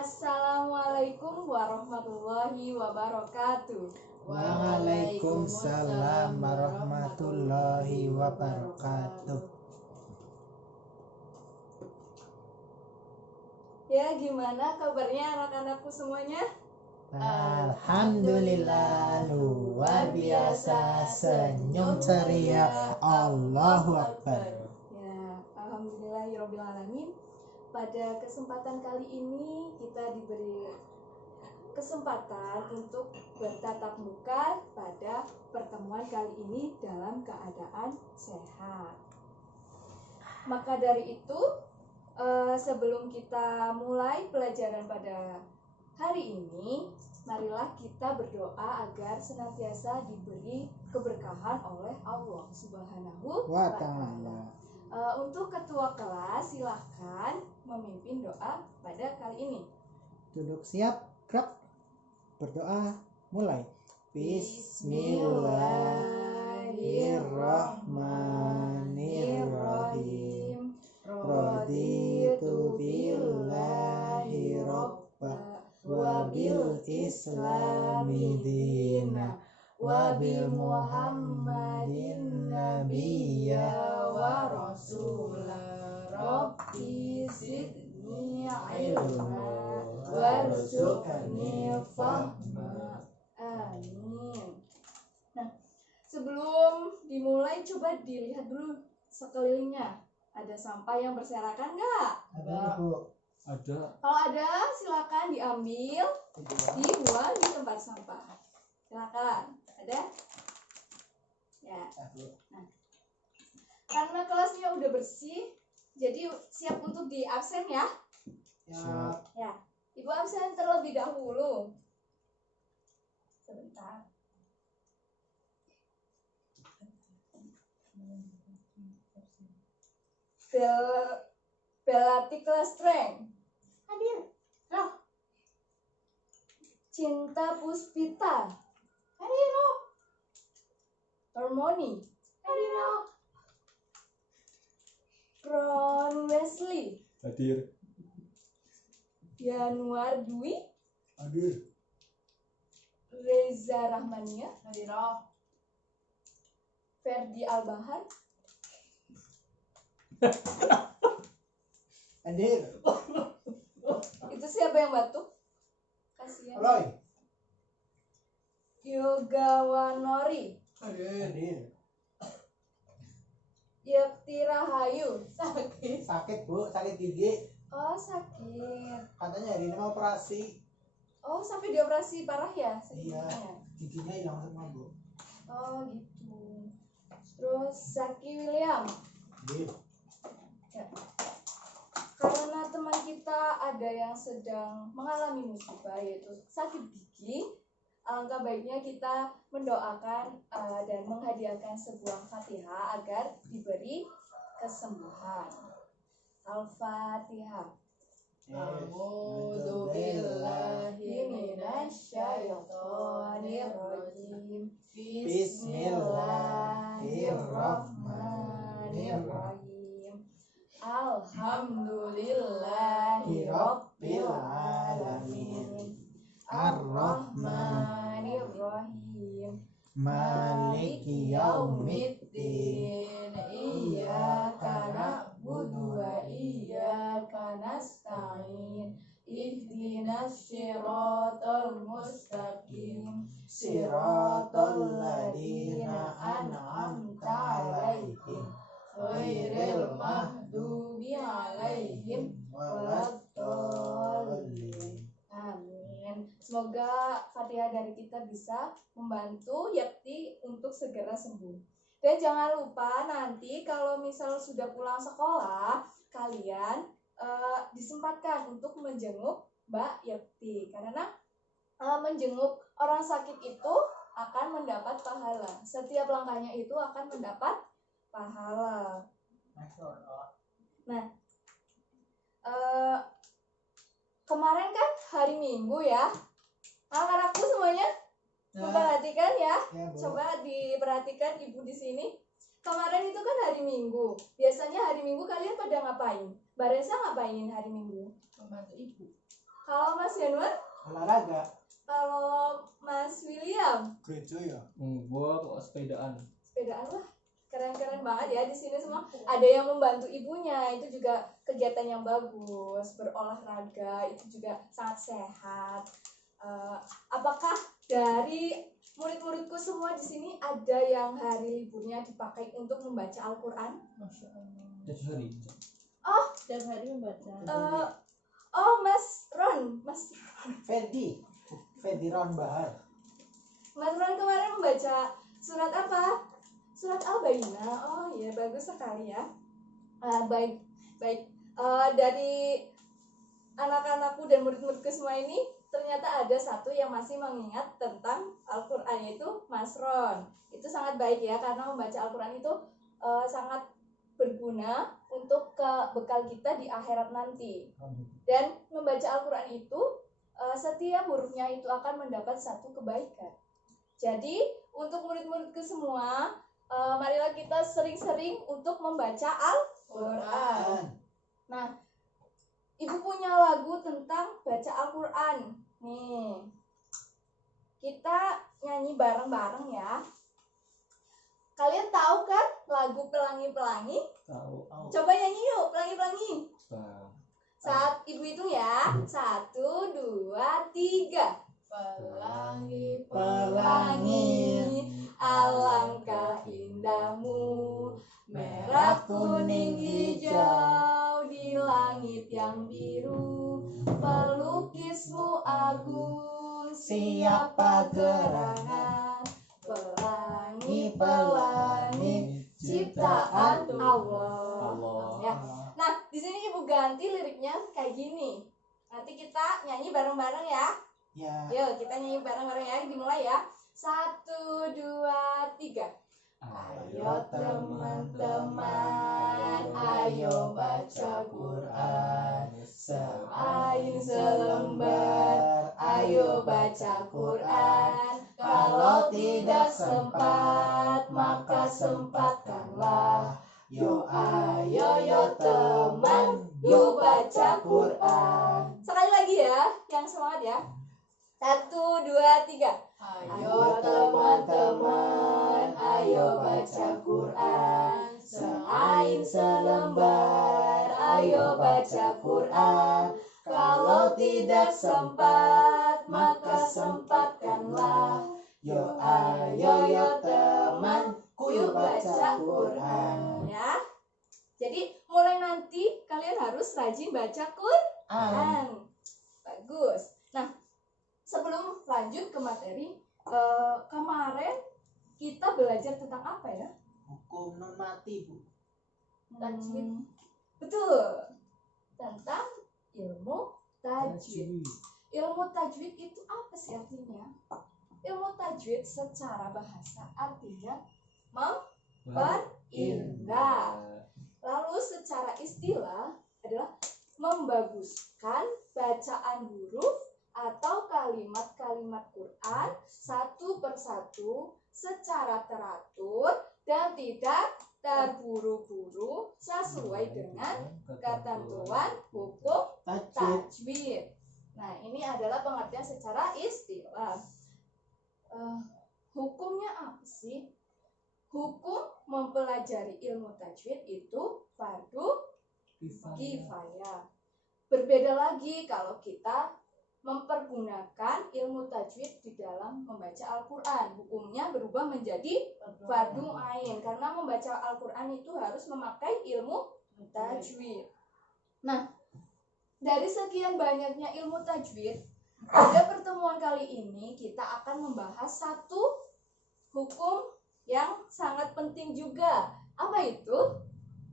Assalamualaikum warahmatullahi wabarakatuh. Waalaikumsalam warahmatullahi wabarakatuh. Ya, gimana kabarnya anak-anakku semuanya? Alhamdulillah, luar biasa, senyum ceria, Allahu Akbar. Ya, alhamdulillahirabbil alamin. Pada kesempatan kali ini kita diberi kesempatan untuk bertatap muka pada pertemuan kali ini dalam keadaan sehat. Maka dari itu, sebelum kita mulai pelajaran pada hari ini, marilah kita berdoa agar senantiasa diberi keberkahan oleh Allah Subhanahu wa Ta'ala. Untuk ketua kelas, silahkan memimpin doa pada kali ini. Duduk siap, gerak. Berdoa, mulai. Bismillahirrahmanirrahim. Raditu billahi robba wa bil islami dina wa bil muhammadin nabiyya wa rasulah. Rabbi zidni ilma warzuqni fahma. Amin. Nah, sebelum dimulai coba dilihat dulu sekelilingnya. Ada sampah yang berserakan nggak? Ada, Bu. Ada. Kalau ada, silakan diambil, dibuang di tempat sampah. Silakan. Ada? Ya. Nah, karena kelasnya udah bersih, jadi siap untuk di absen ya? Siap. Ya. Ibu absen terlebih dahulu. Sebentar. Bellaticla strength. Hadir. Roh. Cinta Puspita. Hadir, Roh. Harmony. Hadir, Roh. Ron Wesley. Hadir. Yanuar Dwi. Hadir. Reza Rahmania. Hadir, Roh. Ferdi Albahar. Hadir. Itu siapa yang batuk? Kasihan. Roy. Yogawanori. Hadir. Yakti Rahayu. Sakit. Sakit, Bu, sakit gigi. Oh, sakit. Katanya hari ini mau operasi. Oh, sampai dioperasi parah ya? Iya. Giginya hilang semua, Bu. Oh, gitu. Terus Zaki William. Hadir. Ya. Karena teman kita ada yang sedang mengalami musibah yaitu sakit gigi, alangkah baiknya kita mendoakan dan menghadiahkan sebuah Fatihah agar diberi kesembuhan. Al-Fatihah. A'udzu billahi minasyaitonir rajim. Bismillahirrahmanirrahim. Alhamdulillahi rabbil alamin. Ar-Rahmanir-Rahim. Maliki yaumiddin. Iyyaka na'budu wa iyyaka nasta'in. Ihdinas siratal mustaqim. Siratal ladzina an'amta 'alaihim ghairil maghdubi 'alaihim waladdallin. Amin. Semoga Fatihah dari kita bisa membantu Yakti untuk segera sembuh. Dan jangan lupa nanti kalau misal sudah pulang sekolah, kalian disempatkan untuk menjenguk Mbak Yakti. Karena menjenguk orang sakit itu akan mendapat pahala. Setiap langkahnya itu akan mendapat pahala. Nah, kemarin kan hari Minggu ya, anak-anakku semuanya memperhatikan ya. Coba diperhatikan ibu di sini. Kemarin itu kan hari Minggu. Biasanya hari Minggu kalian pada ngapain? Mbak Reza ngapain hari Minggu? Membantu ibu. Kalau Mas Januar? Olahraga. Kalau Mas William? Gereja ya. Gua kok sepedaan. Sepedaan lah. Keren-keren banget ya di sini semua. Ada yang membantu ibunya, itu juga kegiatan yang bagus. Berolahraga itu juga sangat sehat. Apakah dari murid-muridku semua di sini ada yang hari liburnya dipakai untuk membaca Al-Quran? Masya Allah. Jadi hari. Setiap hari membaca. Mas Ron, Ferdi Ron Bahar. Mas Ron kemarin membaca surat apa? Surat Al-Baqarah. Oh iya, bagus sekali ya. Baik. Dari anak-anakku dan murid-muridku semua ini, ternyata ada satu yang masih mengingat tentang Al-Quran, yaitu Mas Ron. Itu sangat baik ya, karena membaca Al-Quran itu sangat berguna untuk bekal kita di akhirat nanti. Dan membaca Al-Quran itu setiap hurufnya itu akan mendapat satu kebaikan. Jadi untuk murid-muridku semua, marilah kita sering-sering untuk membaca Al-Quran. Nah, Ibu punya lagu tentang baca Al-Quran. Nih, kita nyanyi bareng-bareng ya. Kalian tahu kan lagu Pelangi-Pelangi? Tahu. Coba nyanyi yuk, Pelangi-Pelangi. Bang. Saat ibu hitung ya. 1, 2, 3. Pelangi, Pelangi, alangkah indahmu, merah, kuning, hijau di langit yang biru. Pelukismu agung, siapa gerangan? Pelangi, pelangi, ciptaan Allah. Ya. Nah, di sini ibu ganti liriknya kayak gini. Nanti kita nyanyi bareng-bareng ya. Ya. Yuk, kita nyanyi bareng-bareng ya. Dimulai ya. 1, 2, 3. Ayo teman-teman, ayo baca Quran. Seain selembar, ayo baca Quran. Kalau tidak sempat, maka sempatkanlah. Yo ayo yo teman, yuk baca Quran. Sekali lagi ya, yang semangat ya. 1, 2, 3. Ayo teman-teman, ayo baca Quran. Seain selembar, ayo baca Quran. Kalau tidak sempat, maka sempatkanlah. Yo ayo yo teman, yuk baca Quran ya. Jadi mulai nanti kalian harus rajin baca Quran. Bagus. Nah, sebelum lanjut ke materi, kemarin kita belajar tentang apa ya? Hukum non mati, Bu. Tajwid. Betul. Tentang ilmu tajwid. Ilmu tajwid itu apa sih artinya? Ilmu tajwid secara bahasa artinya memperindah. Lalu secara istilah adalah membaguskan bacaan huruf atau kalimat-kalimat Quran satu persatu secara teratur dan tidak terburu-buru sesuai dengan ketentuan hukum tajwid. Nah, ini adalah pengertian secara istilah. Hukumnya apa sih? Hukum mempelajari ilmu tajwid itu fardu kifayah. Berbeda lagi kalau kita mempergunakan ilmu tajwid di dalam membaca Al-Quran. Hukumnya berubah menjadi fardu ain, karena membaca Al-Quran itu harus memakai ilmu tajwid. Nah, dari sekian banyaknya ilmu tajwid, pada pertemuan kali ini kita akan membahas satu hukum yang sangat penting juga. Apa itu?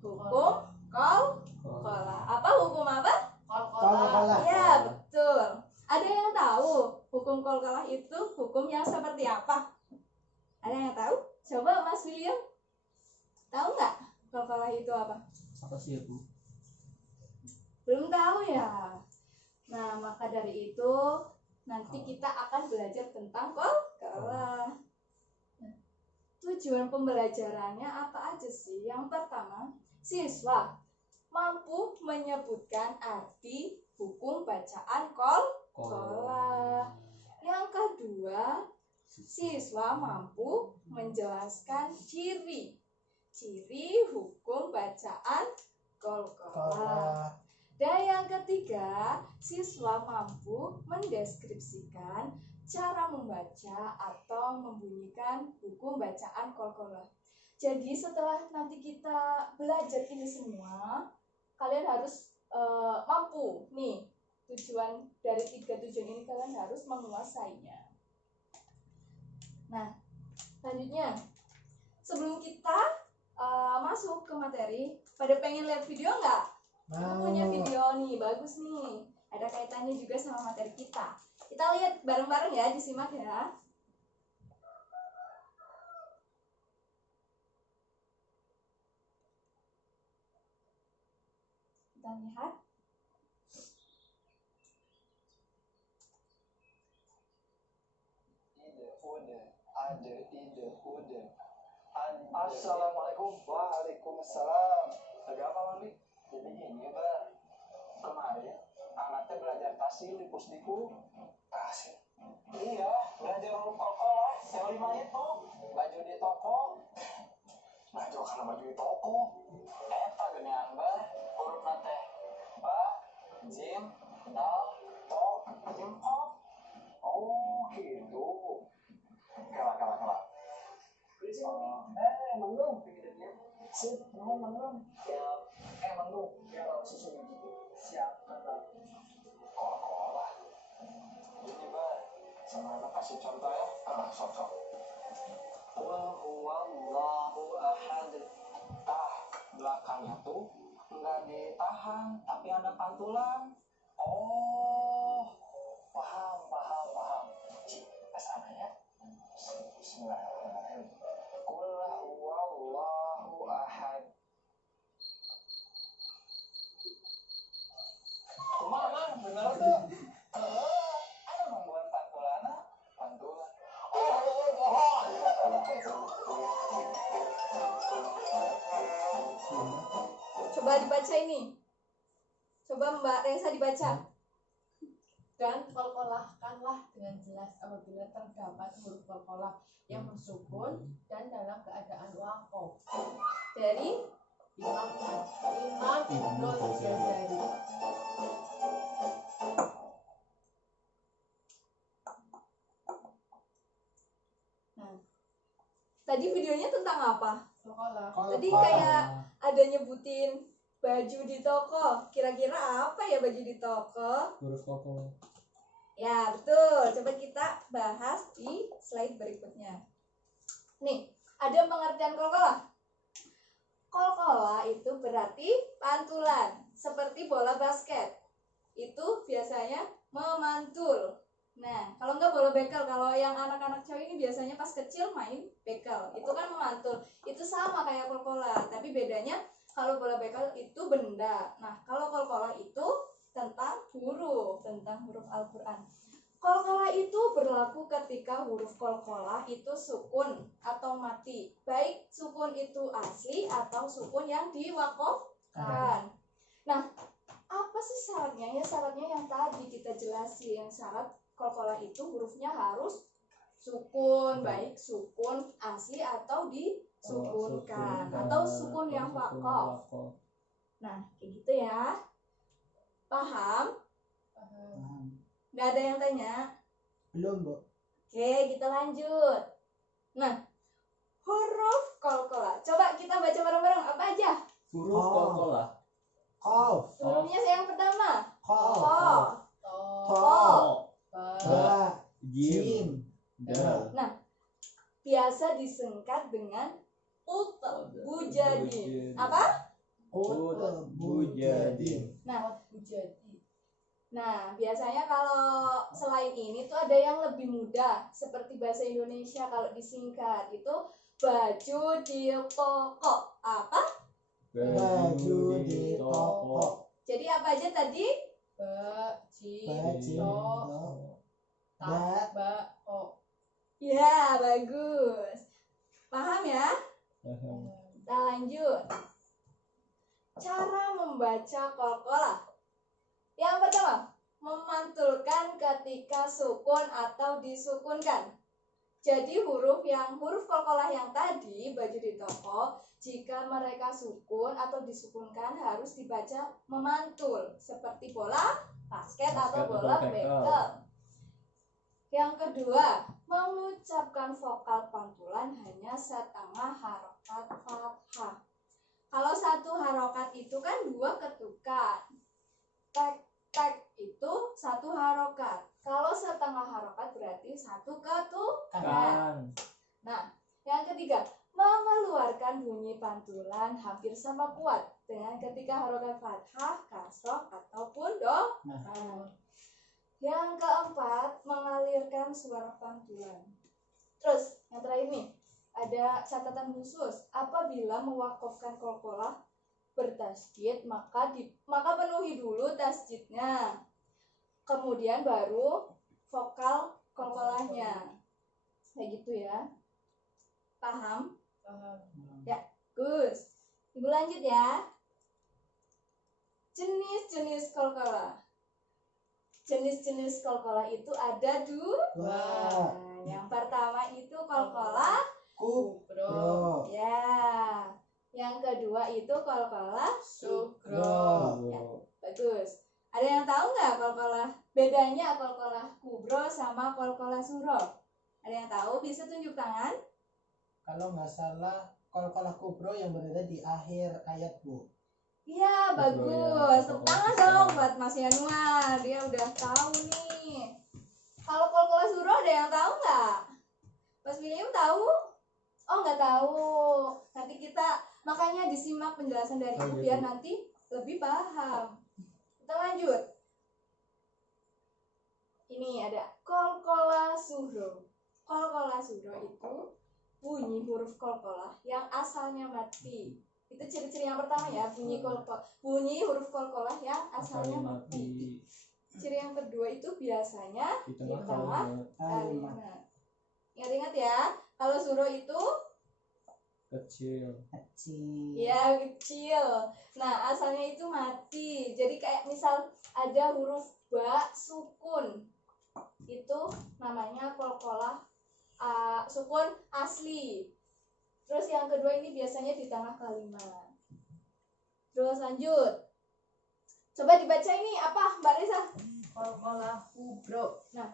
Hukum qalqalah. Apa hukum apa? Qalqalah. Ya, betul. Ada yang tahu hukum qalqalah itu hukum yang seperti apa? Ada yang tahu? Coba Mas William. Tahu nggak qalqalah itu apa? Apa sih ya, Bu? Belum tahu ya. Nah, maka dari itu nanti kita akan belajar tentang qalqalah. Nah, tujuan pembelajarannya apa aja sih? Yang pertama, siswa mampu menyebutkan arti hukum bacaan qalqalah. Yang kedua, siswa mampu menjelaskan ciri hukum bacaan qalqalah. Dan yang ketiga, siswa mampu mendeskripsikan cara membaca atau membunyikan hukum bacaan qalqalah. Jadi setelah nanti kita belajar ini semua, kalian harus mampu nih, tujuan dari 3 tujuan ini kalian harus menguasainya. Nah, selanjutnya sebelum kita masuk ke materi, pada pengen lihat video nggak? Aku punya video nih, bagus nih. Ada kaitannya juga sama materi kita. Kita lihat bareng-bareng ya, disimak ya. Kita lihat. Assalamualaikum. Waalaikumsalam. Lagi apa, Mami? Jadi gini, Bar. Kemarin anaknya belajar tasil di Pusdiku. Tasil? Iya, belajar huruf qalqalah. Yang 5 itu. Baju di toko. Baju karena baju di toko. Eta genean, Bar. Huruf nate. Ba, jim, dal, to, jim, ko. Oh, gitu. Kelak. Manggung, pikirnya. Sip, manggung. Siap. Manggung. Kalau susu gitu. Siap, mantap. Kolak. Ini, Bar. Sama anak kasih contoh ya. Sok. Qul huwallahu ahad. Belakangnya tuh nggak ditahan, tapi ada pantulan. Oh, paham. Kesana ya. Bismillahirrahmanirrahim. Qul huwallahu ahad. Kumaha, bener tuh? Ada membuat pantulan. Coba dibaca ini. Coba Mbak Reza dibaca. Dan qalqalahkanlah dengan jelas apabila terdapat huruf qalqalah yang bersukun dan dalam keadaan waqaf. Dari Imam Ibnul Jazari. Nah, tadi videonya tentang apa? Qalqalah. Tadi kayak ada nyebutin baju di toko. Kira-kira apa ya baju di toko? Huruf qalqalah. Ya, betul. Coba kita bahas di slide berikutnya. Nih, ada pengertian qalqalah. Qalqalah itu berarti pantulan, seperti bola basket. Itu biasanya memantul. Nah, kalau nggak bola bekel, kalau yang anak-anak cewek ini biasanya pas kecil main bekel, itu kan memantul. Itu sama kayak qalqalah, tapi bedanya kalau bola bekel itu benda. Nah, kalau qalqalah itu tentang huruf Al-Quran. Qalqalah itu berlaku ketika huruf qalqalah itu sukun atau mati, baik sukun itu asli atau sukun yang diwaqafkan. Nah, apa sih syaratnya? Ya syaratnya yang tadi kita jelasin. Syarat qalqalah itu hurufnya harus sukun, baik sukun asli atau disukunkan, atau sukun yang waqaf. Nah, kayak gitu ya. Paham? Nggak ada yang tanya? Belum, Bu. Oke, kita lanjut. Nah, huruf qalqalah. Coba kita baca bareng-bareng. Apa aja? Huruf qalqalah. Qaf, Hurufnya yang pertama. qaf, Ko. ba, jim, Dal. Nah, biasa disingkat dengan bujadin. Apa? Bujadin. Nah, biasanya kalau selain ini tuh ada yang lebih mudah, seperti bahasa Indonesia kalau disingkat itu baju di toko. Apa? baju di toko, Jadi apa aja tadi? baju, ba, Ya, bagus. Paham ya? Kita lanjut. Cara membaca qalqalah. Yang pertama, memantulkan ketika sukun atau disukunkan. Jadi huruf kolkolah yang tadi baju di toko, jika mereka sukun atau disukunkan harus dibaca memantul seperti bola basket atau bola bekel. Yang kedua, mengucapkan vokal pantulan hanya setengah harokat fathah. Kalau satu harokat itu kan 2 ketukan. Tek itu 1 harokat. Kalau setengah harokat berarti 1 ketukan. Kan. Nah, yang ketiga, mengeluarkan bunyi pantulan hampir sama kuat dengan ketika harokat fathah, kasroh, ataupun do. Yang keempat, mengalirkan suara pantulan. Terus, yang terakhir nih, ada catatan khusus. Apabila mewakofkan kolkolah bertasjid, maka penuhi dulu tasjidnya. Kemudian baru vokal kolkolahnya. Kayak gitu ya. Paham? Ya, Gus. Ibu lanjut ya. Jenis-jenis kolkolah. Jenis-jenis kolkolah itu ada 2. Yang pertama itu kolkolah Kubro. ya. Yang kedua itu kolkolah Sugro. ya. Bagus. Ada yang tahu nggak kolkolah bedanya kolkolah kubro sama kolkolah suro? Ada yang tahu? Bisa tunjuk tangan. Kalau nggak salah, kolkolah kubro yang berada di akhir ayat, Bu. Iya, bagus. Tepuk tangan dong buat Mas Yanuar. Dia udah tahu nih. Kalau kolkolah suro ada yang tahu nggak? Mas William tahu? Oh, nggak tahu. Nanti kita makanya disimak penjelasan dari Ibu biar nanti lebih paham. Kita lanjut. Ini ada kolkolah suro. Kolkolah suro itu bunyi huruf kolkolah yang asalnya mati. Itu ciri-ciri yang pertama ya, bunyi huruf kolkolah yang asalnya mati. Ciri yang kedua itu biasanya di tengah kalimat. Ingat-ingat ya, kalau suro itu Kecil. ya kecil. Nah, asalnya itu mati. Jadi kayak misal ada huruf ba sukun. Itu namanya kolkolah sukun asli. Terus yang kedua ini biasanya di tengah kalimat. Terus lanjut. Coba dibaca ini apa, Mbak Risa? Kolkolah kubro. Nah,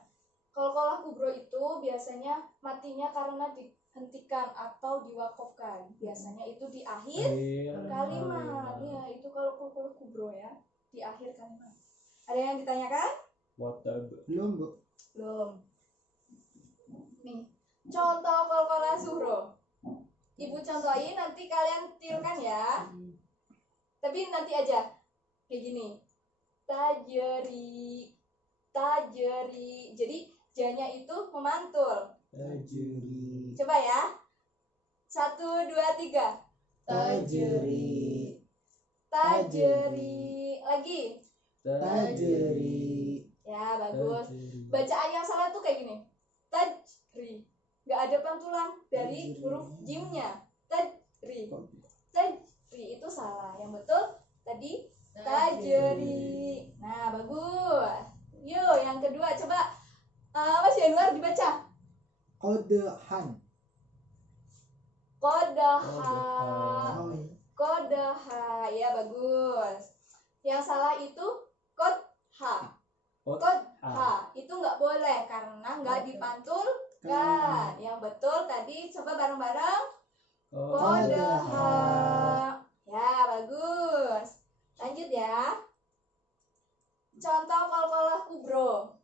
kolkolah kubro itu biasanya matinya karena dihentikan atau diwakofkan. Biasanya itu di akhir kalimat. Ya, itu kalau kolkolah kubro ya, di akhir kalimat. Ada yang ditanyakan? Belum, Bu. Belum. Nih, contoh kolkolah suro. Ibu contohin, nanti kalian tirukan ya. Tapi nanti aja kayak gini. Tajeri. Jadi janya itu memantul. Tajeri. Coba ya. 1, 2, 3. Tajeri. Lagi. Tajeri. Ya, bagus. Bacaan yang salah tuh kayak gini. Tajri. Nggak ada pantulan dari huruf jimnya. Tajri itu salah. Yang betul tadi tajri. Nah, bagus. Yuk, yang kedua coba Mas Januar dibaca. Kodahan. Kodaha. Ya, bagus. Yang salah itu kodha. Itu nggak boleh karena nggak dipantulkan. Yang betul tadi coba bareng-bareng. Kodaha. Ya, bagus. Lanjut ya. Contoh kolkolah kubro.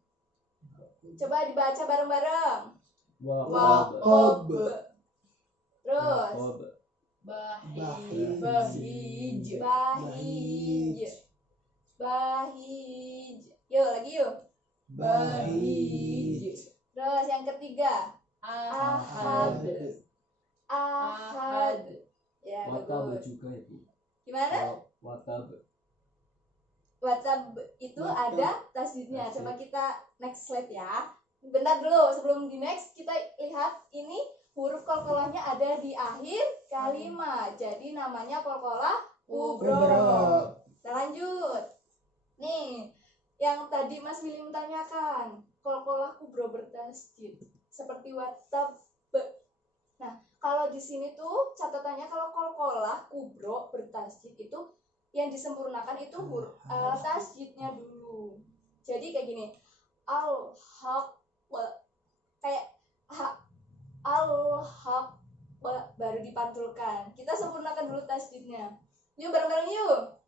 Coba dibaca bareng-bareng. Wakob. Terus Bahij. Yuk, lagi yuk. Bahij. Terus yang ketiga. Ahad. Ya, Watab bagus. juga itu. Gimana? Watab. WhatsApp itu ada tasdidnya. Coba kita next slide ya. Bentar dulu, sebelum di next kita lihat ini huruf kolkolahnya ada di akhir kalimat. Jadi namanya kolkolah kubro. Kita lanjut. Nih, yang tadi Mas Willy tanyakan, qalqalah kubro bertasjid seperti watab. Nah, kalau di sini tuh catatannya kalau qalqalah kubro bertasjid itu yang disempurnakan itu tasjidnya dulu. Jadi kayak gini, al-haq kayak al-haq baru dipantulkan. Kita sempurnakan dulu tasjidnya. Yuk bareng-bareng yuk.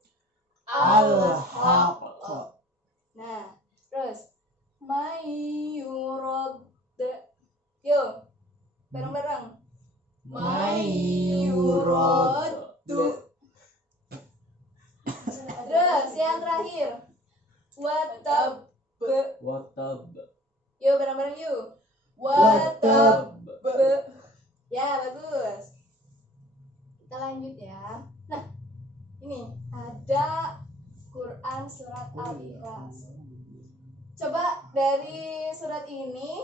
Al-haq. Nah, terus mayurad. Yuk. Bareng-bareng. Mayurad. Terus yang terakhir. Watab. Yuk bareng-bareng yuk. Watab. Ya, bagus. Kita lanjut ya. Nah, ini ada Quran surat Al-Ikhlas. Coba dari surat ini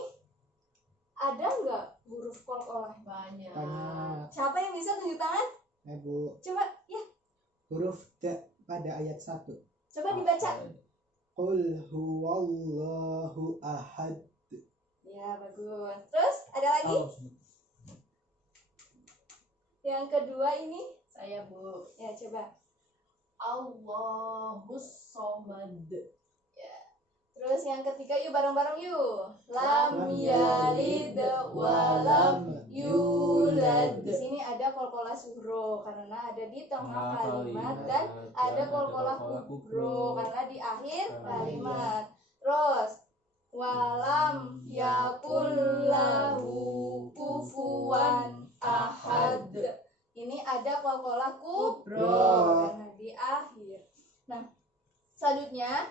ada nggak huruf qalqalah? Banyak. Banyak. Siapa yang bisa tunjuk tangan? Bu. Coba ya, Huruf pada ayat 1. coba dibaca. Qul huwallahu ahad. Ya, bagus. Terus ada lagi? Yang kedua ini, Saya Bu. ya coba. Allahus somad. Terus yang ketiga yuk bareng-bareng yuk. Lam Lam yalid wa lam yulad. Di yulad. sini ada qalqalah sughra karena ada di tengah kalimat kalimat, dan ada dan qalqalah qalqalah kubro kubro karena di akhir kalimat. kalimat. Terus walam yakul lahu kufuwan ahad. Ini ada qalqalah kubro karena di akhir. Nah, selanjutnya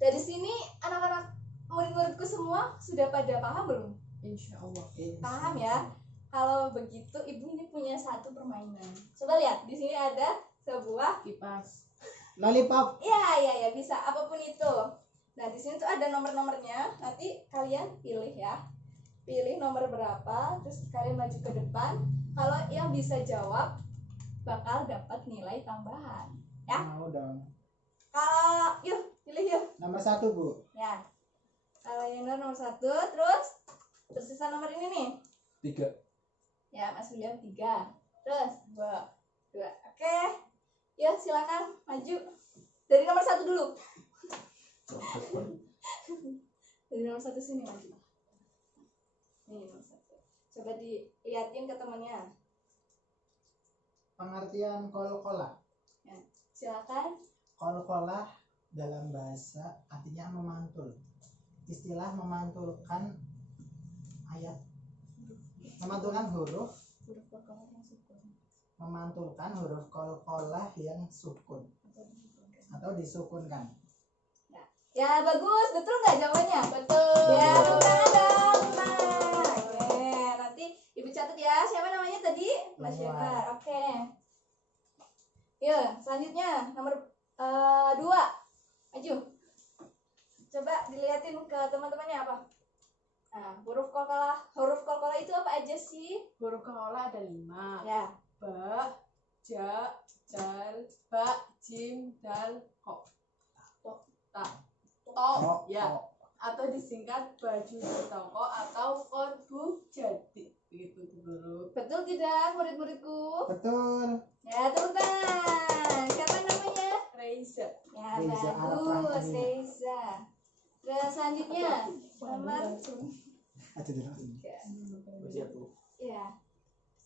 dari sini anak-anak murid-muridku semua sudah pada paham belum? Insya Allah. Paham ya? Kalau begitu ibu ini punya satu permainan. Coba lihat, di sini ada sebuah Kipas. Lollipop. ya bisa apapun itu. Nah, di sini tuh ada nomor-nomornya. Nanti kalian pilih ya. Pilih nomor berapa, terus kalian maju ke depan. Kalau yang bisa jawab bakal dapat nilai tambahan. Ya? Mau dong. Kalau yuk, pilih yuk. Nomor 1, Bu. Ya. Kalau yang nomor 1, terus tersisa nomor ini nih. 3. Ya, Mas William 3. Terus 2. Oke. Ya, silakan maju. Dari nomor 1 dulu. Dari nomor 1 sini maju. Nih nomor 1. Coba dilihatin ke temannya. Pengertian qalqalah. Ya, silakan. Qalqalah dalam bahasa artinya memantul. Istilah memantulkan ayat, memantulkan huruf, Huruf qalqalah yang sukun memantulkan huruf qalqalah yang sukun atau disukunkan. Ya, bagus. Betul nggak jawabannya? Betul. Ya, tepuk tangan dong. Nah, oke. Nanti Ibu catat ya. Siapa namanya tadi? Mas Januar. Januar. Oke. Yuk, selanjutnya nomor 2. Maju. Coba dilihatin ke teman-temannya apa? Nah, huruf qalqalah itu apa aja sih? Huruf qalqalah ada 5. Ya. Ba, ja, dal, ba, jim, dal, ko. Ta. To. Ya. Atau disingkat baju di toko atau konbu jadi. Begitu Guru. Betul tidak murid-muridku? Betul. Ya, tepuk tangan. Siapa namanya? Reza. Ya, Reza bagus, Arafah. Reza. Terus selanjutnya nomor Aduh, ya.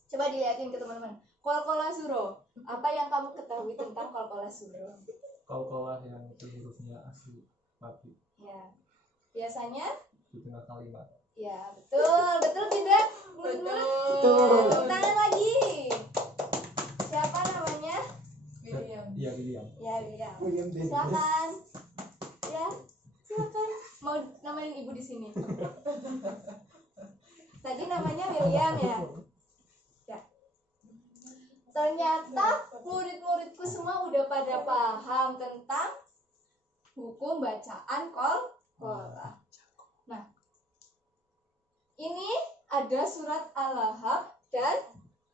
Coba dilihatin ke teman-teman. Qalqalah suro. Apa yang kamu ketahui tentang qalqalah suro? Qalqalah yang itu hurufnya asli mati Ya. Biasanya di tengah kalimat. ya, betul tidak? Murid-murid. Betul. Tepuk tangan lagi. Siapa namanya? William. Iya, William. Ya, William. William Davis. Silakan. Ya, silakan. Mau namain ibu di sini. Tadi namanya William ya. Ya. Ternyata murid-muridku semua udah pada paham tentang hukum bacaan qalqalah. Nah, ini ada surat Al-Lahab dan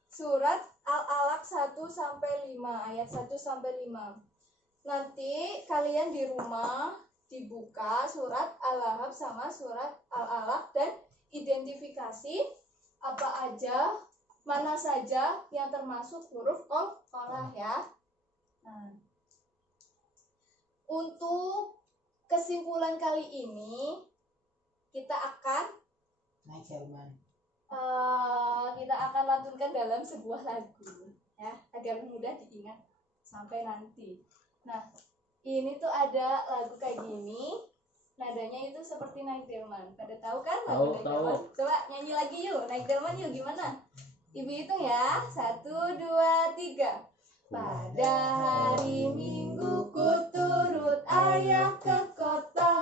surat Al-Alaq 1-5, ayat 1-5. nanti kalian di rumah dibuka surat Al-Lahab sama surat Al-Alaq dan identifikasi apa aja, mana saja yang termasuk huruf qalqalah ya. Nah, untuk kesimpulan kali ini kita akan naik Jerman. kita akan lantunkan dalam sebuah lagu ya agar mudah diingat sampai nanti. Nah, ini tuh ada lagu kayak gini, nadanya itu seperti naik delman. Pada tahu kan lagu naik delman? Coba nyanyi lagi yuk, naik delman yuk, gimana? Ibu hitung ya, 1, 2, 3. Pada hari Minggu ku turut ayah ke kota.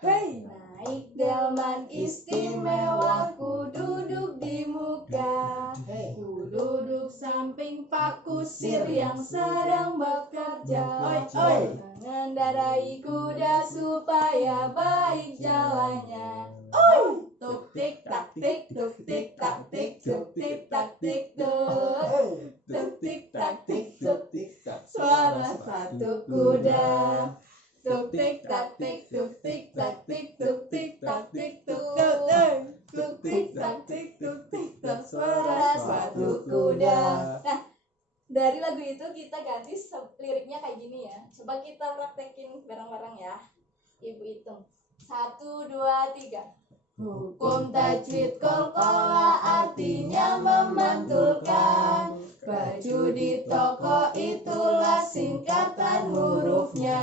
Hey, naik delman istimewa, ku duduk di muka. Hey. Ku duduk samping Pak Kusir yang sedang bekerja. Mengendarai kuda supaya baik jalannya. Tuk tik tak tik, tuk tik tak tik, tuk tik tak tik tuk. Tuk tik tak tik, tuk tik tak. Suara sepatu kuda. Tuk tik tak tik, tuk tik tak tik, tuk tik tak tik tuk. Tuk tik tak tik, tuk tik tak. Suara sepatu kuda. Nah, dari lagu itu kita ganti liriknya kayak gini ya. Coba kita praktekin bareng-bareng ya. Ibu hitung. 1, 2, 3. Hukum tajwid qalqalah artinya memantulkan. Baju di toko itulah singkatan hurufnya.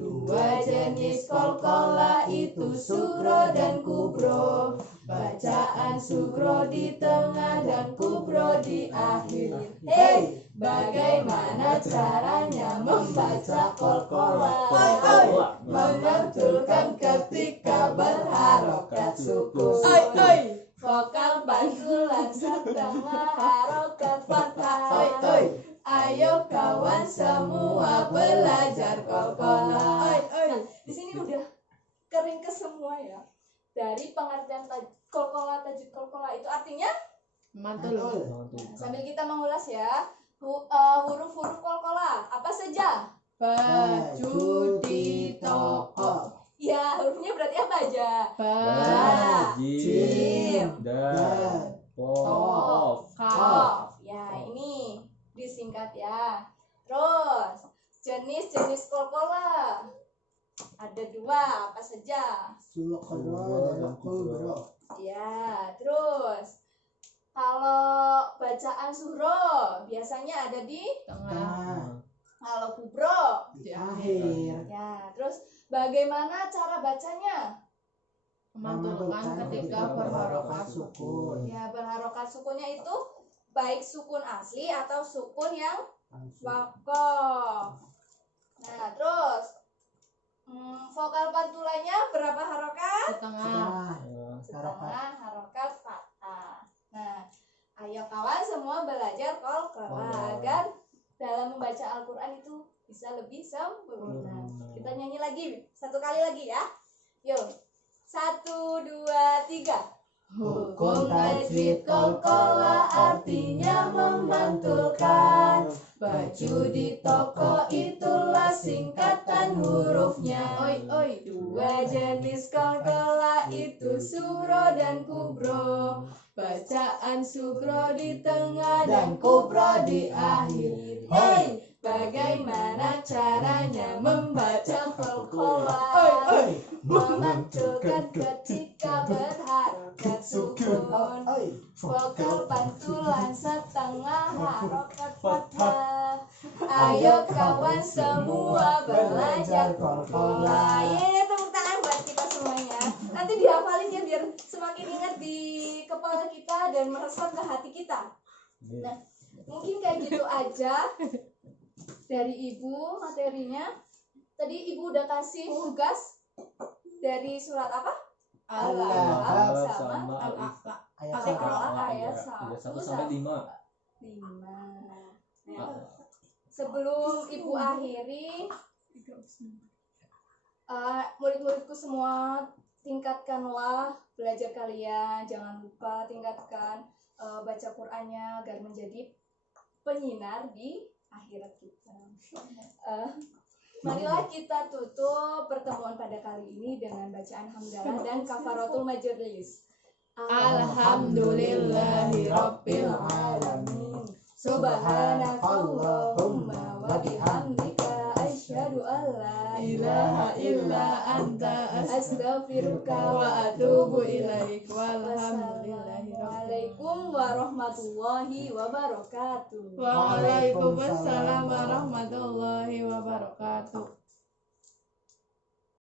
2 jenis qalqalah itu sugro dan kubro. Bacaan sugro di tengah dan kubro di akhir. Hey, bagaimana caranya membaca qalqalah? Memantulkan ketika berharokat sukun. Vokal pantulan setengah harokat fathah. Ayo kawan semua belajar qalqalah. Nah, di sini udah kering ke semua ya. Dari pengertian qalqalah, tajwid qalqalah itu artinya Mantul. Nah, sambil kita mengulas ya. Huruf-huruf qalqalah apa saja? Baju di toko. Ya, hurufnya berarti apa aja? Ba, Jim, dan Qaf. Qaf. Ya, ini disingkat ya. Terus jenis-jenis qalqalah ada 2, apa saja? Sugro dan kubro. Ya, terus kalau bacaan sugro biasanya ada di Tengah. kalau kubro. Di akhir. Ya, terus bagaimana cara bacanya? Memantulkan ketika berharokat sukun. Ya, berharokat sukunnya itu baik sukun asli atau sukun yang wakof. Nah, terus vokal pantulannya berapa harokat? Setengah. Setengah harokat fathah. Nah, ayo kawan semua belajar qalqalah agar dalam membaca Al-Quran itu bisa lebih sempurna. Kita nyanyi lagi, 1 kali lagi ya. Yuk, 1, 2, 3. Hukum tajwid qalqalah artinya memantulkan. Baju di toko itulah singkatan hurufnya. 2 jenis qalqalah itu sugro dan kubro. Bacaan sugro di tengah dan kubro di akhir. Hey, bagaimana caranya membaca qalqalah? Memantulkan ketika berharokat sukun. Vokal pantulan setengah harokat fathah. Ayo kawan semua belajar qalqalah. Yeay, tepuk tangan buat kita semuanya. Nanti dihafalin ya biar semakin ingat di kepala kita dan meresap ke hati kita. Nah, mungkin kayak gitu aja dari Ibu materinya. Tadi Ibu udah kasih tugas dari surat apa? Al-Lahab sama Al-A'la. ayat 1 1 sampai 5. 5. Nah, sebelum Ibu akhiri, murid-muridku semua, tingkatkanlah belajar kalian. Jangan lupa tingkatkan baca Qur'annya agar menjadi penyinar di akhirat kita. Marilah kita tutup pertemuan pada kali ini dengan bacaan hamdalah dan kafaratul majelis. Alhamdulillahirabbil alamin. Subhanakallahumma wa bihamdika asyhadu an la Ilaha illa anta astaghfiruka wa atubu ilaik. Walhamdulillahirabbil Wassalamualaikum warahmatullahi wabarakatuh. Waalaikumsalam warahmatullahi wabarakatuh.